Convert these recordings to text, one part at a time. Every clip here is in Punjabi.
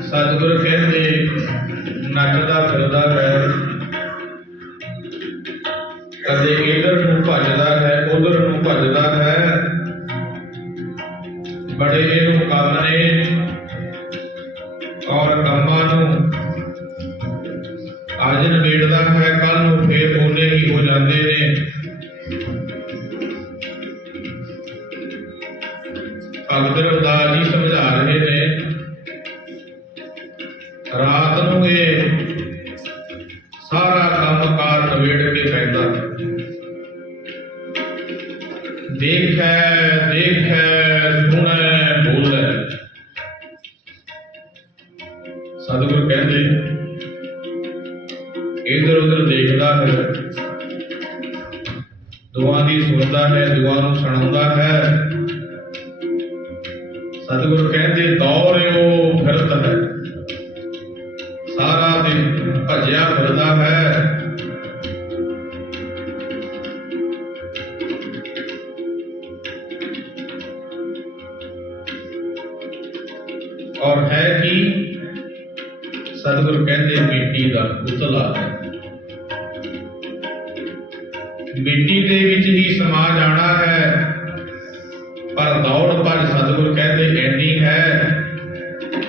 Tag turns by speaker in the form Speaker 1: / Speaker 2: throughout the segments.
Speaker 1: ਸਤਿਗੁਰ ਕਹਿੰਦੇ ਨੱਚਦਾ ਫਿਰਦਾ ਹੈ। ਕਦੇ ਇਧਰ ਨੂੰ ਭੱਜਦਾ ਹੈ, ਉਧਰ ਨੂੰ ਭੱਜਦਾ ਹੈ। ਬੜੇ ਇਹਨੂੰ ਕੰਮ ਨੇ। ਦੇਖੈ ਦੇਖੈ, ਸੁਣੈ, ਬੋਲੈ। ਸਤਿਗੁਰ ਕਹਿੰਦੇ ਇਧਰ ਉਧਰ ਦੇਖਦਾ ਹੈ। ਦੁਆ ਦੀ ਸੁਣਦਾ ਹੈ, ਦੁਆ ਨੂੰ ਸੁਣਾਉਂਦਾ ਹੈ। ਸਤਿਗੁਰ ਕਹਿੰਦੇ ਦੌੜਿਓ ਫਿਰਤ ਹੈ। ਸਾਰਾ ਦਿਨ ਭਜਿਆ ਫਿਰਦਾ ਹੈ। ਸਤਿਗੁਰ ਕਹਿੰਦੇ, ਮਿੱਟੀ ਦਾ ਪੁਤਲਾ। ਹੈ ਮਿੱਟੀ ਦੇ ਵਿੱਚ ਹੀ ਸਮਾ ਜਾਣਾ ਹੈ, ਪਰ ਦੌੜ ਭੱਜ ਸਤਿਗੁਰ ਕਹਿੰਦੇ ਐਨੀ ਹੈ,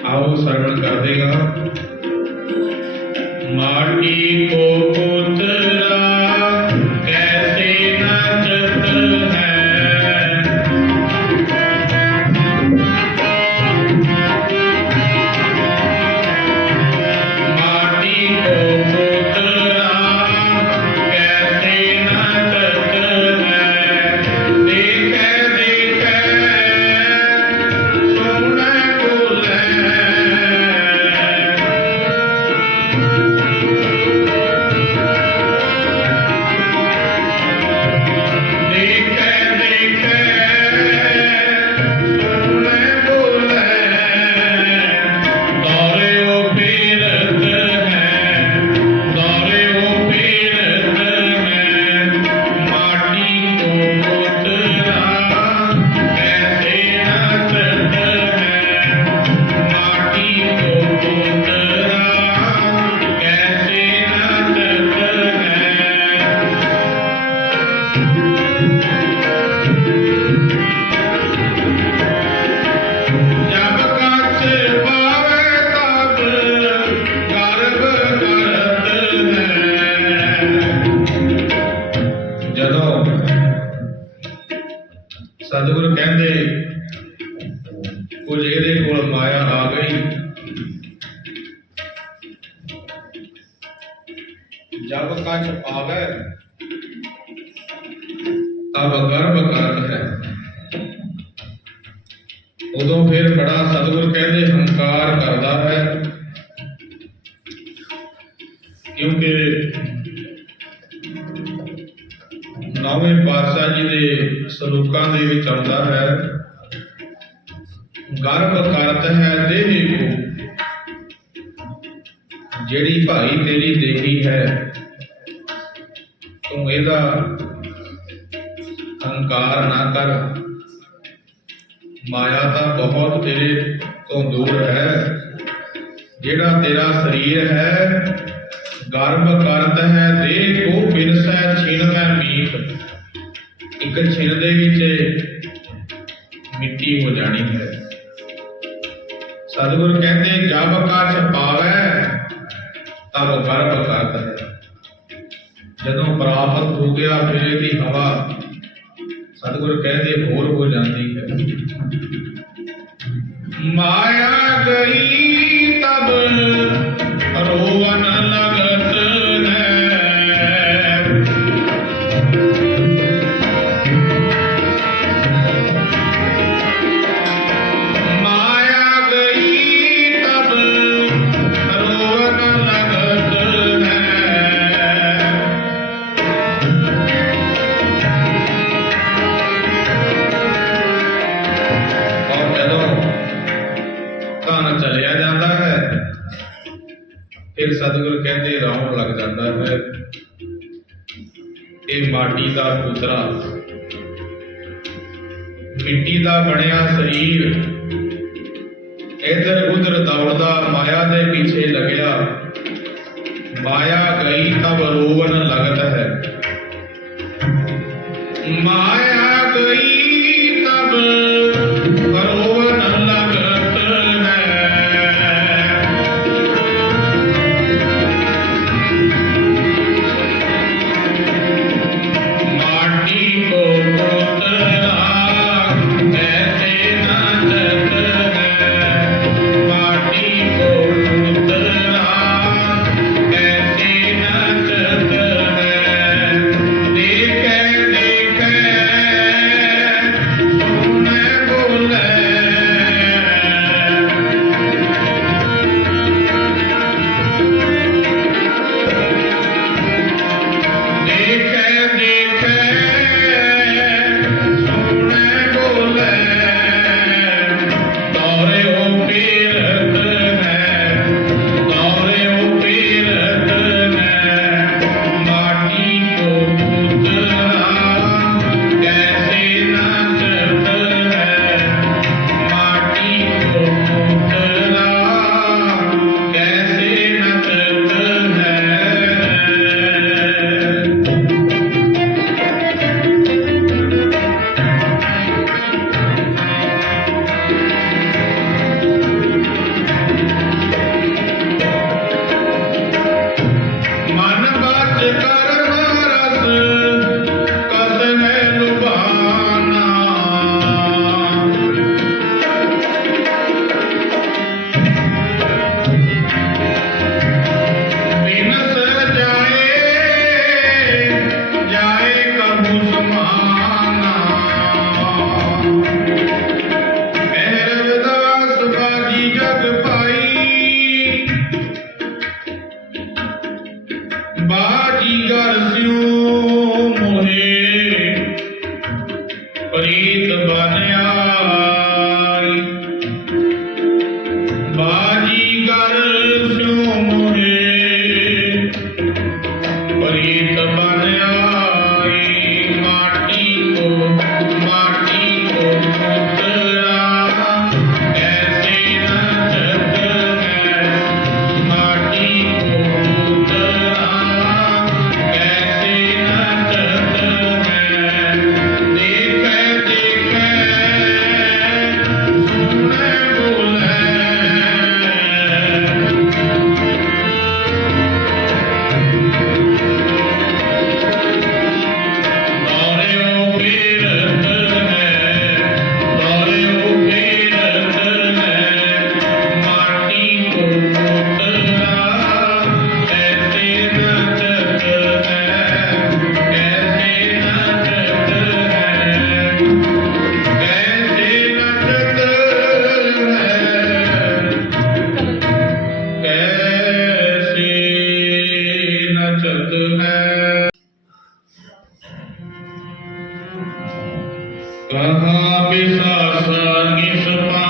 Speaker 1: ਆਓ ਸਰਵਣ ਕਰਦੇ ਹਾਂ ਮਾਟੀ ਕੋ ਪੁੱਤਰਾ ਉਦੋਂ ਫਿਰ ਬੜਾ ਸਤਿਗੁਰ ਕਹਿੰਦੇ, ਹੰਕਾਰ ਕਰਦਾ ਹੈ। ਕਿਉਂਕਿ ਨੌਵੇਂ ਪਾਤਸ਼ਾਹ ਜੀ ਦੇ ਸਲੋਕਾਂ ਦੇ ਵਿੱਚ ਆਉਂਦਾ ਹੈ, ਗਰਭ ਕਰਤ ਹੈ ਦੇਹੀ ਕੋ ਜਿਹੜੀ ਭਾਈ ਤੇਰੀ ਇੱਕ ਛਿਣ ਦੇ ਵਿੱਚ ਮਿੱਟੀ ਹੋ ਜਾਣੀ ਹੈ। ਸਤਿਗੁਰ ਕਹਿੰਦੇ ਜਬ ਕਛ ਪਾਵੈ my Bajigar got a. ਹੈ ਕਹਾ ਬਿਸਾਸਾ ਕੀ ਸਪਾ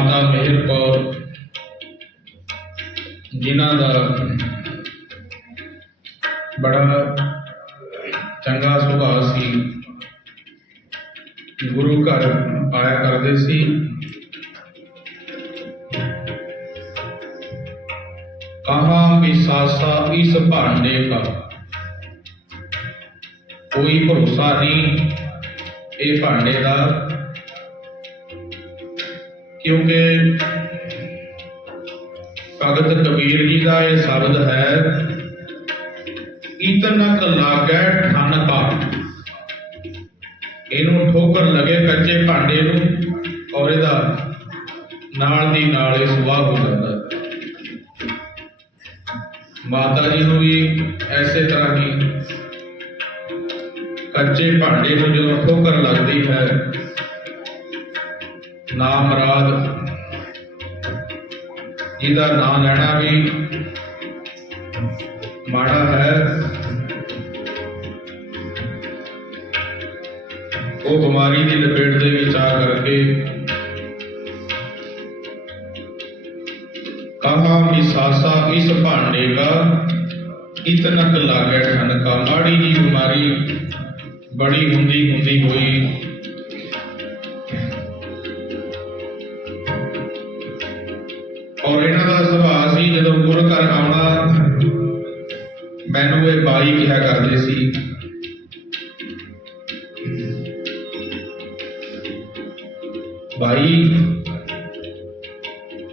Speaker 1: ਮਾਤਾ ਮਿਹਰ ਕੌਰ, ਜਿਨ੍ਹਾਂ ਦਾ ਬੜਾ ਚੰਗਾ ਸੁਭਾਅ ਸੀ। ਗੁਰੂ ਘਰ ਆਇਆ ਕਰਦੇ ਸੀ। ਕਹਾ ਵਿਸਾਸਾ ਇਸ ਭਾਂਡੇ ਦਾ ਕੋਈ ਭਰੋਸਾ ਨਹੀਂ, ਇਹ ਭਾਂਡੇ ਦਾ ਕਿਉਂਕਿ ਭਗਤ ਕਬੀਰ ਜੀ ਦਾ ਇਹ ਸ਼ਬਦ ਹੈ ਇਤਨਕ ਲਾਗੈ ਠਨ ਇਹਨੂੰ ਠੋਕਰ ਲਗੇ ਕੱਚੇ ਭਾਂਡੇ ਨੂੰ ਔਰ ਇਹਦਾ ਨਾਲ ਦੀ ਨਾਲ ਇਹ ਸੁਆਹ ਹੋ ਜਾਂਦਾ। ਮਾਤਾ ਜੀ ਨੂੰ ਵੀ ਐਸੇ ਤਰ੍ਹਾਂ ਹੀ ਕੱਚੇ ਭਾਂਡੇ ਨੂੰ ਜਦੋਂ ਠੋਕਰ ਲੱਗਦੀ ਹੈ ਨਾਮ ਰਾਗ ਜਿਹਦਾ ਨਾਮ ਲੈਣਾ ਵੀ ਮਾੜਾ ਹੈ। ਉਹ ਬਿਮਾਰੀ ਦੀ ਲਪੇਟ ਦੇ ਵਿੱਚ ਆ ਕਰਕੇ ਕਹਾ ਵਿਸਾਸਾ ਇਸ ਭਾਂਡੇ ਦਾ ਇਤਨਕ ਲਾਗੇ ਠਨ ਮਾੜੀ ਦੀ ਬਿਮਾਰੀ ਬੜੀ ਹੁੰਦੀ ਹੁੰਦੀ ਹੋਈ ਗੁਰੂ ਘਰ ਆਉਣਾ ਮੈਨੂੰ ਇਹ ਬਾਈ ਕਿਹਾ ਕਰਦੇ ਸੀ। ਬਾਈ,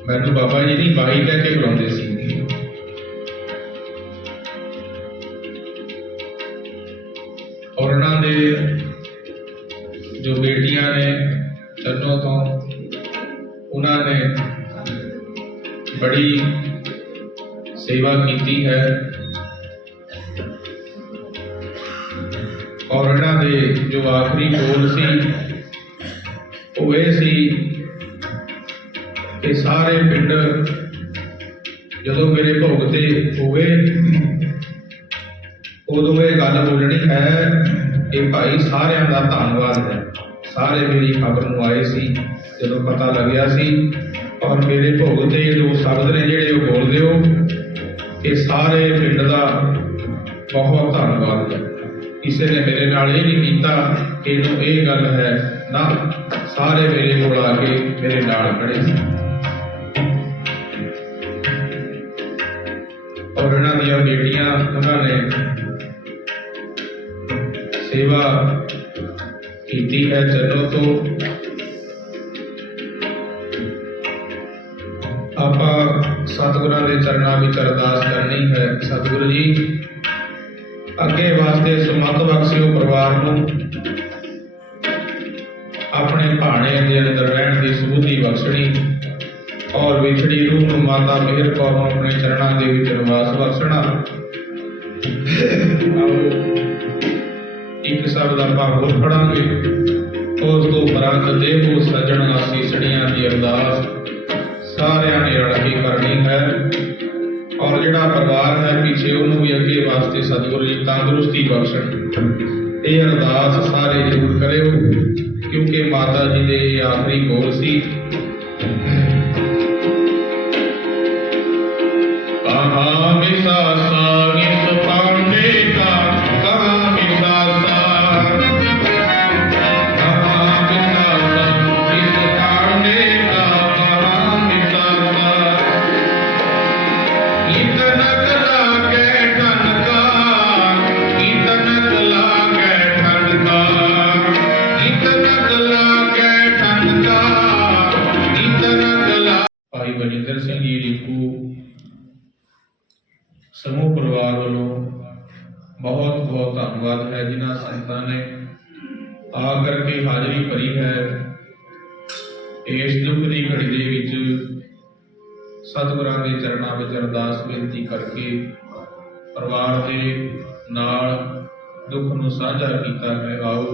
Speaker 1: ਮੈਨੂੰ ਬਾਬਾ ਜੀ ਦੀ ਬਾਈ ਕਹਿ ਕੇ ਬੁਲਾਉਂਦੇ ਸੀ। ਔਰ ਇਹਨਾਂ ਦੇ ਜੋ ਬੇਟੀਆਂ ਨੇ ਤੰਨੋ ਤੋਂ, ਉਹਨਾਂ ਨੇ ਬੜੀ ਸੇਵਾ ਕੀਤੀ ਹੈ। ਔਰ ਇਹਨਾਂ ਦੇ ਜੋ ਆਖਰੀ ਬੋਲ ਸੀ, ਉਹ ਇਹ ਸੀ ਕਿ ਸਾਰੇ ਪਿੰਡ ਜਦੋਂ ਮੇਰੇ ਭੋਗ ਤੇ ਹੋਵੇ, ਉਦੋਂ ਇਹ ਗੱਲ ਬੋਲਣੀ ਹੈ ਕਿ ਭਾਈ ਸਾਰਿਆਂ ਦਾ ਧੰਨਵਾਦ ਹੈ। ਸਾਰੇ ਮੇਰੀ ਖਬਰ ਨੂੰ ਆਏ ਸੀ, ਜਦੋਂ ਪਤਾ ਲੱਗਿਆ ਸੀ। ਔਰ ਮੇਰੇ ਭੋਗ ਤੇ ਜੋ ਸ਼ਬਦ ਨੇ ਜਿਹੜੇ ਉਹ ਬੋਲਦੇ ਹੋ ਕਿ ਸਾਰੇ ਪਿੰਡ ਦਾ ਬਹੁਤ ਧੰਨਵਾਦ ਹੈ। ਕਿਸੇ ਨੇ ਮੇਰੇ ਨਾਲ ਇਹ ਨਹੀਂ ਕੀਤਾ ਕਿ ਇਹਨੂੰ ਇਹ ਗੱਲ ਹੈ, ਨਾ ਸਾਰੇ ਮੇਰੇ ਕੋਲ ਆ ਕੇ ਮੇਰੇ ਨਾਲ ਖੜੇ ਸੀ। ਔਰ ਇਹਨਾਂ ਦੀਆਂ ਬੇਟੀਆਂ, ਉਹਨਾਂ ਨੇ ਸੇਵਾ ਕੀਤੀ ਹੈ ਜਦੋਂ ਤੋਂ ਆਪਾਂ ਸਤਿਗੁਰਾਂ ਦੇ ਚਰਨਾਂ ਵਿੱਚ ਅਰਦਾਸ ਕਰਨੀ ਹੈ। ਸਤਿਗੁਰੂ ਜੀ, ਅੱਗੇ ਵਾਸਤੇ ਸੁਮਤ ਬਖਸ਼ਿਓ ਪਰਿਵਾਰ ਨੂੰ। ਆਪਣੇ ਭਾਣੇ ਦੇ ਅੰਦਰ ਰਹਿਣ ਦੀ ਸੁਬੁੱਧੀ ਬਖਸ਼ਣੀ ਔਰ ਵਿਛੜੀ ਰੂਹ ਨੂੰ ਮਾਤਾ ਮਿਹਰ ਕੌਰ ਨੂੰ ਆਪਣੇ ਚਰਨਾਂ ਦੇ ਵਿੱਚ ਨਿਵਾਸ ਬਖਸ਼ਣਾ। ਇੱਕ ਸ਼ਬਦ ਆਪਾਂ ਹੋਰ ਪੜਾਂਗੇ ਉਸ ਤੋਂ ਬਰਾਤ ਦੇਹੋ ਸਜਣ ਆਸੀਸੜੀਆਂ ਦੀ ਅਰਦਾਸ। ਸਾਰਿਆਂ ਨੇ ਰਲ ਕੇ ਕਰਨੀ ਹੈ। ਔਰ ਜਿਹੜਾ ਪਰਿਵਾਰ ਹੈ, ਪਿੱਛੇ ਉਹਨੂੰ ਵੀ ਅੱਗੇ ਵਾਸਤੇ ਸਤਿਗੁਰੂ ਜੀ ਤੰਦਰੁਸਤੀ ਬਖਸ਼ਣ। ਇਹ ਅਰਦਾਸ ਸਾਰੇ ਜ਼ਰੂਰ ਕਰਿਓ, ਕਿਉਂਕਿ ਮਾਤਾ ਜੀ ਦੇ ਇਹ ਆਖਰੀ ਬੋਲ ਸੀ ਆ ਕਰਕੇ ਹਾਜ਼ਰੀ ਭਰੀ ਹੈ। ਇਸ ਦੁੱਖ ਦੀ ਘੜੀ ਦੇ ਵਿੱਚ ਸਤਿਗੁਰਾਂ ਦੇ ਚਰਨਾਂ ਵਿੱਚ ਅਰਦਾਸ ਬੇਨਤੀ ਕਰਕੇ ਪਰਿਵਾਰ ਦੇ ਨਾਲ ਦੁੱਖ ਨੂੰ ਸਾਂਝਾ ਕੀਤਾ ਹੈ। ਆਓ,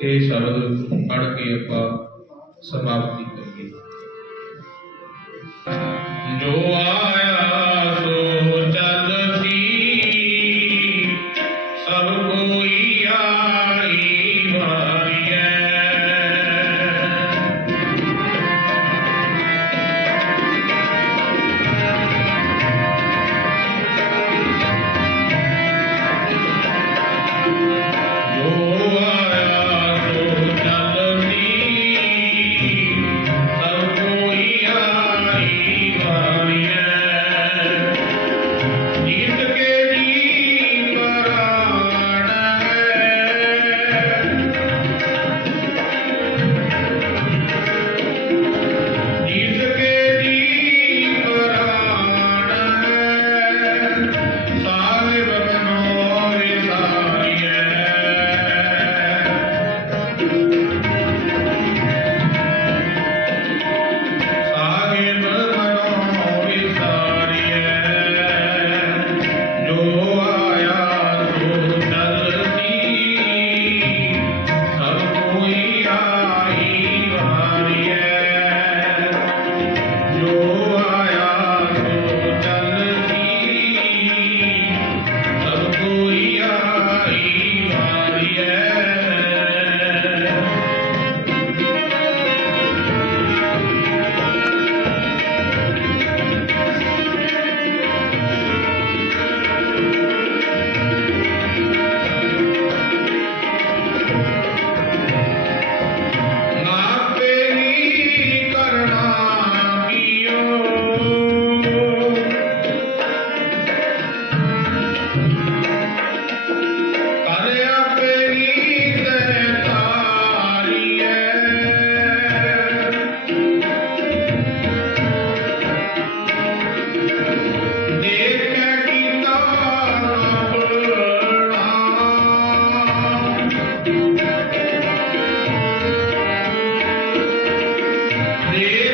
Speaker 1: ਇਹ ਸ਼ਬਦ ਪੜ੍ਹ ਕੇ ਆਪਾਂ ਸਮਾਪਤੀ ਕਰੀਏ। ਜੋ ਆਇਆ Hare